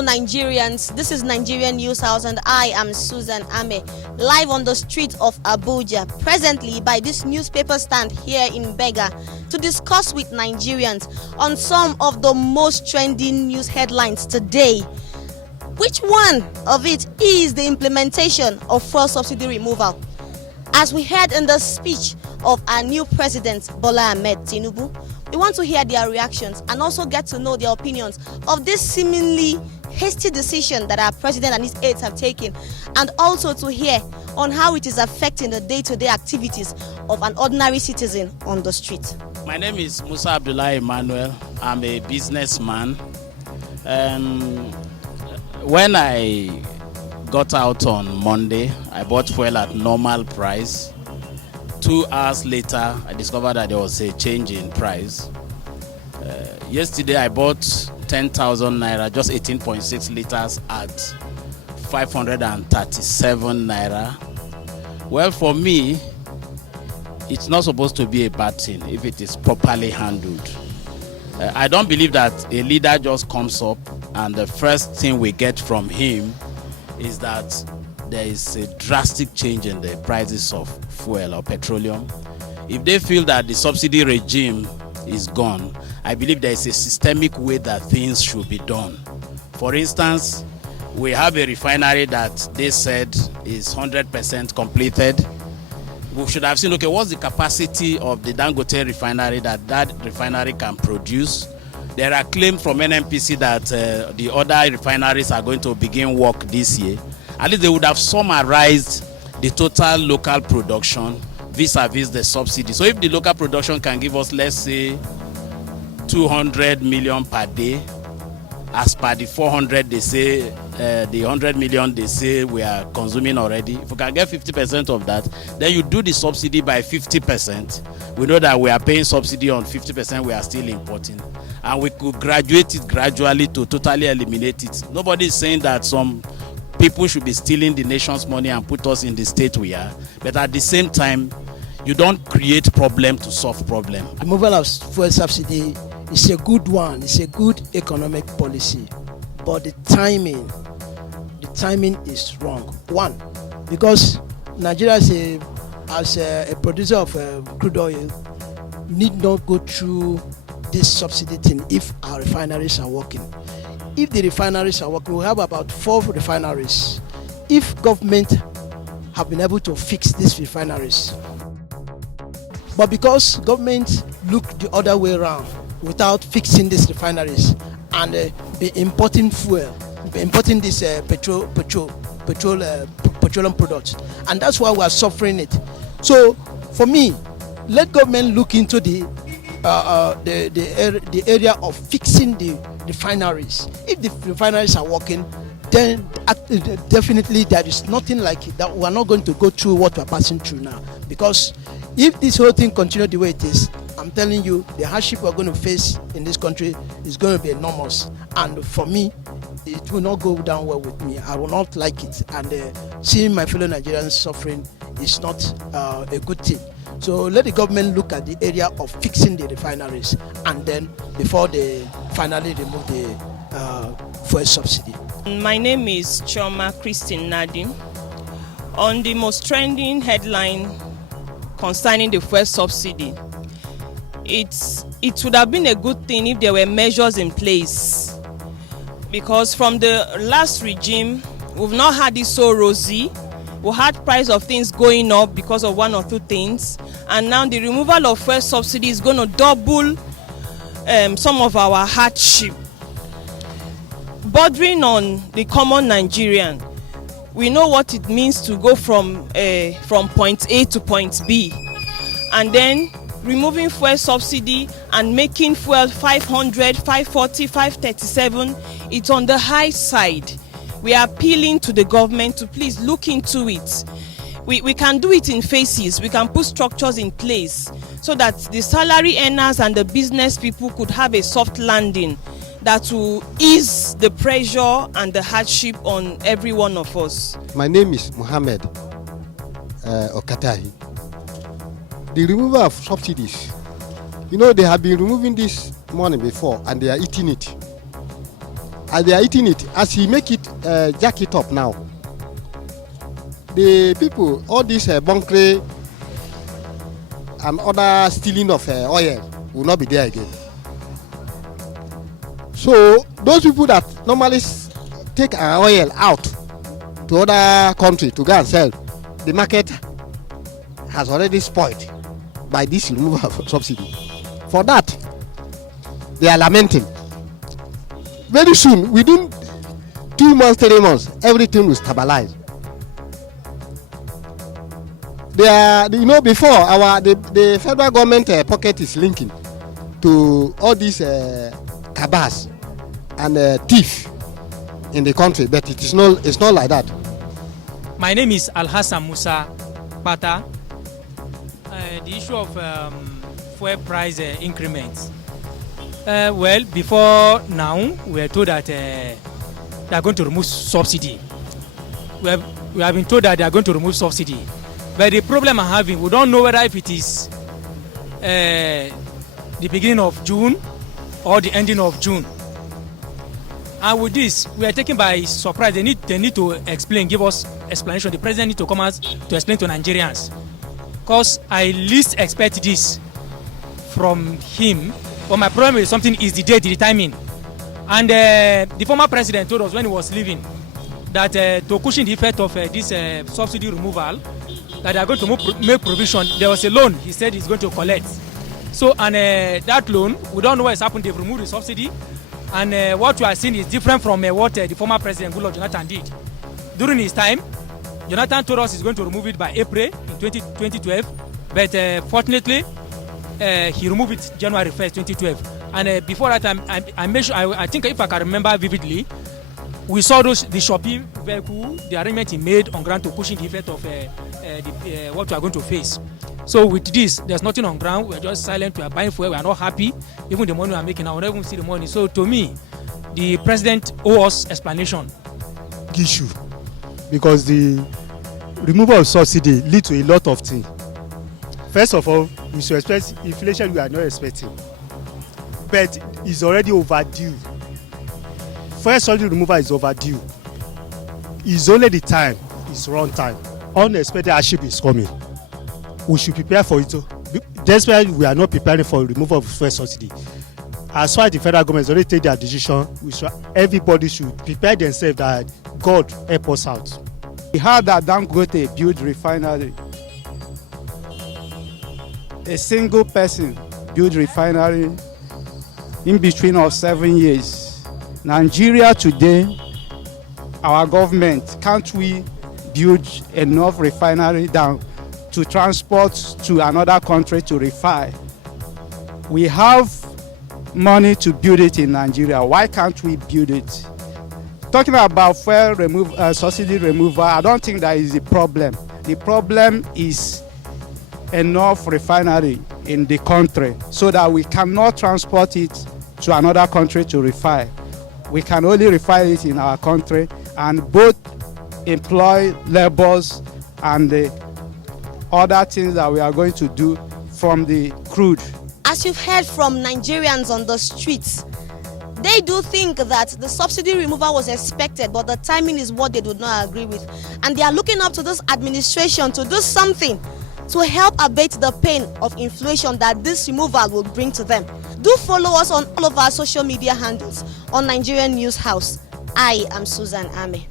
Hello Nigerians, this is Nigerian News House and I am Susan Ame, live on the street of Abuja, presently by this newspaper stand here in Bega, to discuss with Nigerians on some of the most trending news headlines today. Which one of it is the implementation of fuel subsidy removal? As we heard in the speech of our new president, Bola Ahmed Tinubu, we want to hear their reactions and also get to know their opinions of this seemingly hasty decision that our president and his aides have taken, and also to hear on how it is affecting the day-to-day activities of an ordinary citizen on the street. My name is Musa Abdullah Emmanuel. I'm a businessman. When I got out on Monday, I bought fuel at normal price. 2 hours later, I discovered that there was a change in price. Yesterday, I bought 10,000 naira, just 18.6 liters at 537 naira. Well, for me, it's not supposed to be a bad thing if it is properly handled. I don't believe that a leader just comes up and the first thing we get from him is that there is a drastic change in the prices of fuel or petroleum. If they feel that the subsidy regime is gone, I believe there is a systemic way that things should be done. For instance, we have a refinery that they said is 100% completed. We should have seen, okay, what's the capacity of the Dangote refinery that refinery can produce? There are claims from NNPC that the other refineries are going to begin work this year. At least they would have summarized the total local production vis-a-vis the subsidy. So if the local production can give us, let's say, 200 million per day, as per the 400 they say, the 100 million they say we are consuming already. If we can get 50% of that, then you do the subsidy by 50%. We know that we are paying subsidy on 50%, we are still importing. And we could graduate it gradually to totally eliminate it. Nobody is saying that some people should be stealing the nation's money and put us in the state we are. But at the same time, you don't create problem to solve problem. Removal of fuel subsidy is a good one. It's a good economic policy. But the timing is wrong. One, because Nigeria as a producer of crude oil need not go through this subsidy thing if our refineries are working. If the refineries are working, we have about 4 refineries. If government have been able to fix these refineries, but because government look the other way around without fixing these refineries and be importing fuel, be importing this petroleum products, and that's why we are suffering it. So for me, let government look into the area of fixing the refineries. If the refineries are working, then definitely there is nothing like it that we are not going to go through what we are passing through now. Because if this whole thing continues the way it is, I'm telling you, the hardship we are going to face in this country is going to be enormous. And for me, it will not go down well with me. I will not like it. And seeing my fellow Nigerians suffering is not a good thing. So let the government look at the area of fixing the refineries, and then before they finally remove the fuel subsidy. My name is Choma Christine Nadim. On the most trending headline concerning the fuel subsidy, it would have been a good thing if there were measures in place, because from the last regime we've not had it so rosy. We had price of things going up because of 1 or 2 things, and now the removal of fuel subsidy is going to double some of our hardship. Bordering on the common Nigerian, we know what it means to go from point A to point B, and then removing fuel subsidy and making fuel 500, 540, 537, it's on the high side. We are appealing to the government to please look into it. We can do it in phases. We can put structures in place so that the salary earners and the business people could have a soft landing that will ease the pressure and the hardship on every one of us. My name is Mohammed Okatahi. The removal of subsidies, they have been removing this money before and they are eating it. as they are eating it, as he make it jack it up now, the people, all this bunkering and other stealing of oil will not be there again. So those people that normally take our oil out to other country to go and sell, the market has already spoiled by this removal of subsidy. For that, they are lamenting. Very soon, within 2 months, 3 months, everything will stabilize. They are, before the federal government pocket is linking to all these cabals and thief in the country, but it's not like that. My name is Alhassan Musa Bata. The issue of fuel price increments. Well, before now, we were told that they are going to remove subsidy. We have been told that they are going to remove subsidy. But the problem I'm having, we don't know whether if it is the beginning of June or the ending of June. And with this, we are taken by surprise. They need to explain, give us explanation. The president needs to come out to explain to Nigerians. Because I least expect this from him. But my problem is is the date, the timing. And the former president told us when he was leaving that to cushion the effect of this subsidy removal, that they are going to make provision. There was a loan he said he's going to collect. So, and that loan, we don't know what has happened. They've removed the subsidy. And what we are seeing is different from what the former president Goodluck Jonathan did. During his time, Jonathan told us he's going to remove it by April in 2012. But fortunately, he removed it January 1st, 2012. And before that time, I think if I can remember vividly, we saw the Shopee vehicle, the arrangement he made on ground to cushion the effect of what we are going to face. So with this, there's nothing on ground. We're just silent. We are buying fuel. We are not happy. Even the money we are making, I will not even see the money. So to me, the president owes us explanation. Issue, because the removal of subsidy leads to a lot of things. First of all, we should expect inflation we are not expecting, but it's already overdue. First subsidy removal is overdue. It's only the time, it's wrong time. Unexpected hardship is coming. We should prepare for it. That's why we are not preparing for removal of fuel subsidy. As far as the federal government has already taken their decision, everybody should prepare themselves that God help us out. We heard that Dangote built refinery. A single person built refinery in between of 7 years. Nigeria today, our government, can't we build enough refinery down to transport to another country to refine? We have money to build it in Nigeria. Why can't we build it? Talking about fuel subsidy removal, I don't think that is the problem. The problem is enough refinery in the country so that we cannot transport it to another country to refine. We can only refine it in our country and both employ laborers and the other things that we are going to do from the crude. As you've heard from Nigerians on the streets, they do think that the subsidy removal was expected, but the timing is what they do not agree with. And they are looking up to this administration to do something to help abate the pain of inflation that this removal will bring to them. Do follow us on all of our social media handles on Nigerian News House. I am Susan Ame.